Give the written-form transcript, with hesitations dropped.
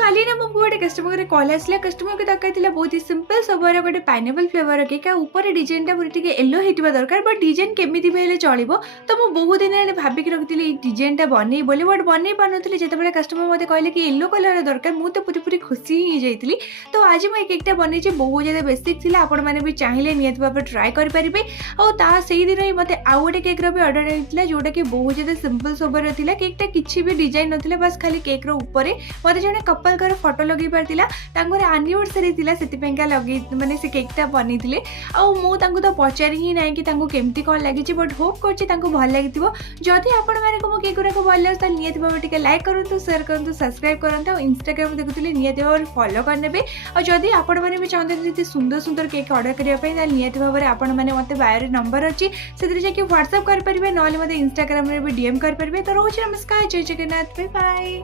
काली ना मो गोटे कस्टमर कॉल आसला कस्टमर को दरकार बहुत ही सिंपल सोबर गोटे पाइनएपल फ्लेवर केक ऊपर डिजाइनटा पूरी टिके येलो होइतिबा दरकार बट डिजाइन केमिति भी हेले चलिबो। तो मु बहुत दिन हेले भाबिक रखिथिली डिजाइनटा बनै बोली बट बनै पारुनथि जेतेबेले कस्टमर मते कहले कि येलो कलर दरकार मु तो पूरी पूरी खुशी ही जाइतिली। तो आज मु केकटा बनै छी बहुत ज्यादा बेसिक थिला आपण माने भी चाहिए नियत भाबे ट्राई करि परिबे। और ता सेही दिन ही मते आ गोटे केक रो भी ऑर्डर आइतिला जोटा कि बहुत ज्यादा सिंपल सोबर थिला केकटा किछि भी डिजाइन नथिला बस खाली केक रो ऊपर मते जने कपल कर फोटो लगे पारतिला तांगर एनिवर्सरी थिला सेति पेंका लगे माने से केकटा बनिथिले। आ मु तांको तो पचारि ही नै कि तांको केमती कोन लागि छि बट होप करछि तांको भल लागिथिबो। जदि आपण माने को केक गुरा भल लागस त नियत भाबे टिके लाइक करंतु शेयर करंतु सब्सक्राइब करंतु इंस्टाग्राम देखुथिले नियत भाबे फॉलो करनेबे। और जदि आपण माने भी चाहते सुंदर सुंदर केक ऑर्डर करिया पई त नियत भाबे आपण माने मते बायो रे नंबर अछि सेतिर जे कि व्हाट्सएप कर परिबे नले मते इंस्टाग्राम रे भी डीएम कर परिबे। तो रोज नमस्कार जय जगन्नाथ बाय बाय।